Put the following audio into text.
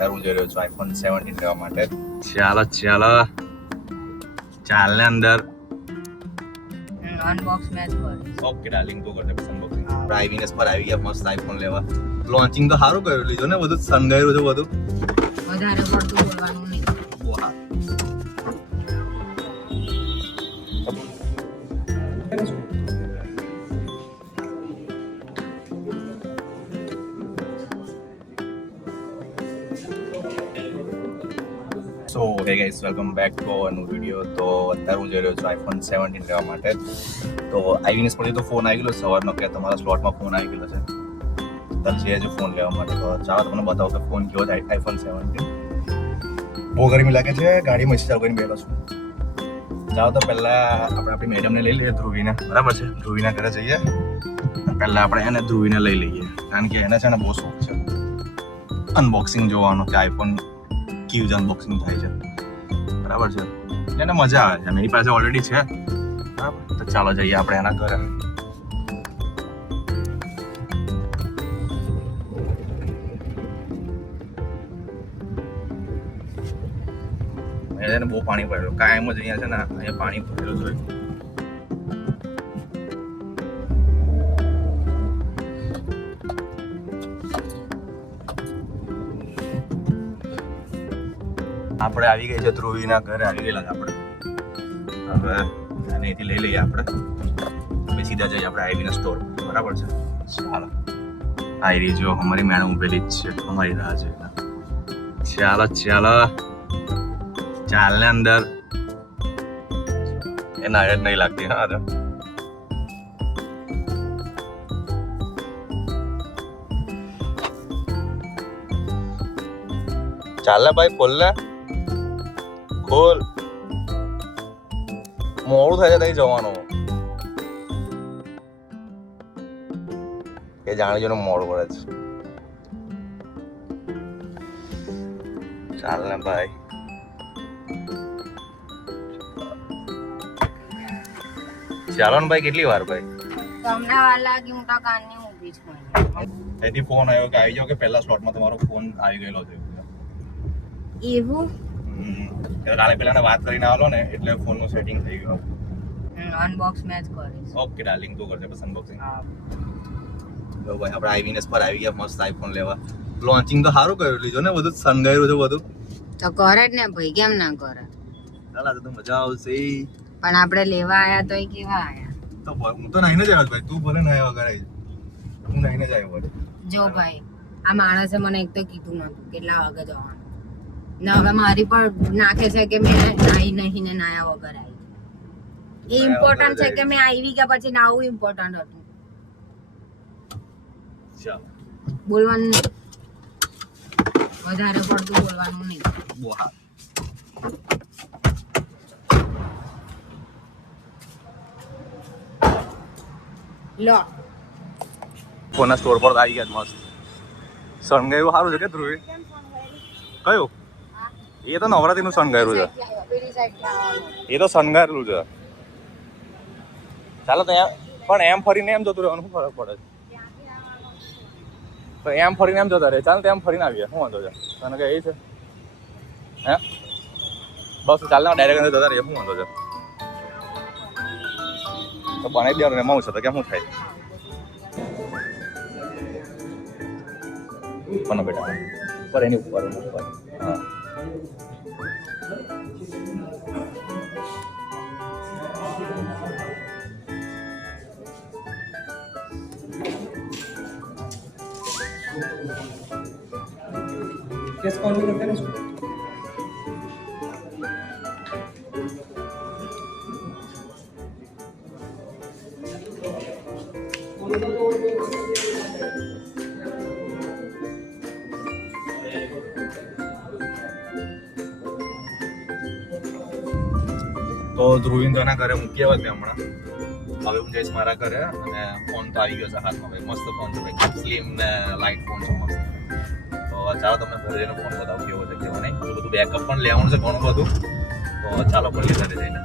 અત્યારે હું જઈ રહ્યો છું આઈફોન 17 લેવા માટે. ચાલો ચાલ ને અંદર અનબોક્સ મેચ પર. ઓકે ડાર્લિંગ તું કરતે અનબોક્સિંગ. પ્રાઇવીનેસ પર આવી ગયા મસ્ત આઈફોન લેવા. લોન્ચિંગ તો સારું કર્યું લીધો ને, બધું સંગાયું છે બધું. વધારે પડતું બોલવાનું નહીં. વાહ. So hey guys, welcome back to our new video. તો અત્યારે હું જઈ રહ્યો છું આઈફોન 17 લેવા માટે. તો આઈવીનેસ પરથી તો ફોન આવી ગયેલો સવારનો કે તમારા સ્લોટમાં ફોન આવી ગયેલો છે. અત્યારે છે ફોન લેવા માટે. તો ચાલો તમને બતાવો કે ફોન કેવો છે આઈફોન 17. બહુ ગરમી લાગે છે, ગાડીમાં એસી ચાલુ કરીને બેઠો છું. ચાલો તો પહેલાં આપણે આપણી મેડમને લઈ લઈએ, ધ્રુવીને. બરાબર છે, ધ્રુવીના ઘરે જઈએ. પહેલાં આપણે એને ધ્રુવીને લઈ લઈએ, કારણ કે એને છે ને બહુ શોખ છે અનબોક્સિંગ જોવાનો, કે આઈફોન કેવું જ અનબોક્સિંગ થાય છે. બરાબર છે, એને મજા આવે છે. એની પાસે ઓલરેડી છે. બરાબર, તો ચાલો જઈએ આપણે એના ઘરે. એને બહુ પાણી પડેલું, કાયમ જ અહીંયા છે ને અહીંયા પાણી ભરેલું જ હોય. આપણે આવી ગઈ છે ધ્રુવીના ઘરે, આવી ગયેલા છે આપણે. હવે અહીંથી લઈ લઈએ આપણે, પછી સીધા જઈએ આપણે આઈવીના સ્ટોર. બરાબર છે, ચાલો. આઈવી જો અમારી મેડમ ઉભેલી જ છે, અમારી રાહ છે. ચાલો ચાલ ને અંદર. એ નાયક નહીં લાગતી. હા ચાલ ને ભાઈ, ખોલ ને, ખોલ. મોડું થાય છે તઈ જવાનું. એ જાણી જોઈને મોડું પડે છે. ચાલ ને ભાઈ. ચાલો ને ભાઈ, કેટલી વાર ભાઈ? તમને વાર લાગી, હું તો કાનની ઊભી છું. એથી ફોન આવ્યો કે આવી જાઓ, કે પહેલા સ્લોટમાં તમારો ફોન આવી ગયેલો છે. એવું કાલે પેલા વાત કરીને આવેલો ને, એટલે ફોનનું સેટિંગ થઈ ગયું. અનબોક્સ મેચ કરીશ. ઓકે ડાર્લિંગ તું કરજે બસ અનબોક્સિંગ. તો ભાઈ આપણે આઈવીનેસ પર આવી ગયા મસ્ત આઈફોન લેવા. લોન્ચિંગ તો સારું કર્યું લીધો ને, બધું સંગાયું છે બધું. તો કરે જ ને ભાઈ, કેમ ના કરે? ચાલ તો મજા આવશે. પણ આપણે લેવા આયા તો કેવા આયા? તો હું તો નાઈને જ આવ્યો ભાઈ, તું ભલે ના આવ્યો વગર. હું નાઈને જ આવ્યો ભાઈ. જો ભાઈ, આ માણસે મને એક તો કીધું નતું કેટલા વાગે જવાનું, ને હવે મારી પર નાખે છે કે મેં નાઈ નહીં ને નાયા વગર આવી. એ ઇમ્પોર્ટન્ટ છે કે મેં આવી ગયા પછી નાવું ઇમ્પોર્ટન્ટ હતું? ચાલ બોલવાનું નહીં, વધારે પડતું બોલવાનું નહીં. બહુ હા. લો ફોનના સ્ટોર પર આવી ગયા મસ્ત. સણગાયું સારું છે કે ધ્રુવી? કયું? એ તો નવરાત્રીનું શણગાયેલું છે. એ તો શણગારેલું છે. ચાલો ત્યાં પણ એમ ફરીને એમ જતું રહેવાનું, શું ફરક પડે છે? તો એમ ફરીને એમ જતા રહે. ચાલ તો એમ ફરીને આવીએ, શું વાંધો છે તને? કે એ છે હે? બસ ચાલ ને ડાયરેક્ટ અંદર જતા રહીએ, શું વાંધો છે? તો બનાવી દેવાનું, એમાં હું છે તો કેમ શું થાય? ઉપર બેટા, ઉપર એની ઉપર હા. કેસ કોલ કરते हैं इसको તો ધ્રુવીન તો એના ઘરે મૂકી આવ્યા છે હમણાં. હવે હું જઈશ મારા ઘરે, અને ફોન તો આવી ગયો છે હાથમાં ભાઈ. મસ્ત ફોન છે ભાઈ, સ્લિમ ને લાઇટ ફોન છે મસ્ત. તો ચાલો તમને ઘરે જઈને ફોન બતાવું કેવો છે કેવો નહીં. બધું બેકઅપ પણ લેવાનું છે ઘણું બધું. તો ચાલો મળીએ ઘરે જઈને.